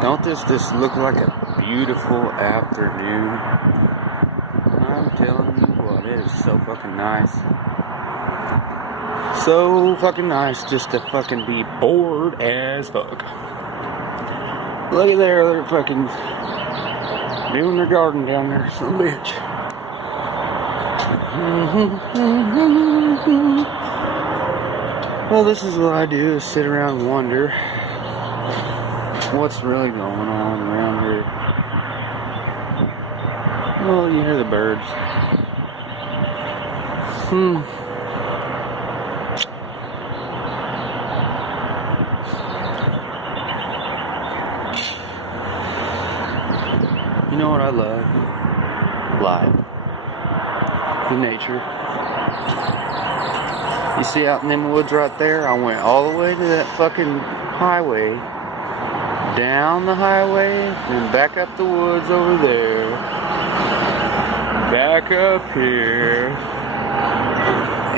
Don't this just look like a beautiful afternoon? I'm telling you what, it is so fucking nice. So fucking nice just to fucking be bored as fuck. Look at there, they're fucking doing their garden down there, some bitch. Well, this is what I do, is sit around and wonder what's really going on around here. Well, you hear the birds. You know what I love? Life. In nature. You see out in them woods right there? I went all the way to that fucking highway. Down the highway. And back up the woods over there. Back up here.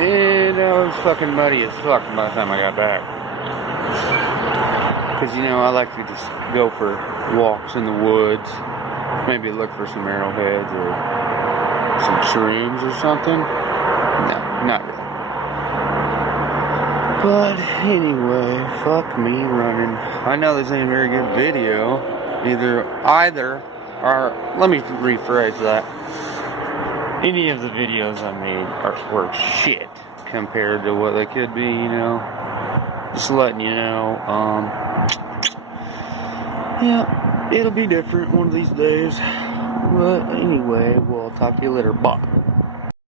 And I was fucking muddy as fuck by the time I got back. Because, you know, I like to just go for walks in the woods. Maybe look for some arrowheads or some shrooms or something. No, not really. But anyway, fuck me running. I know this ain't a very good video. Either, or let me rephrase that. Any of the videos I made were shit compared to what they could be, you know. Just letting you know. Yeah, it'll be different one of these days. But anyway, we'll talk to you later. Bye.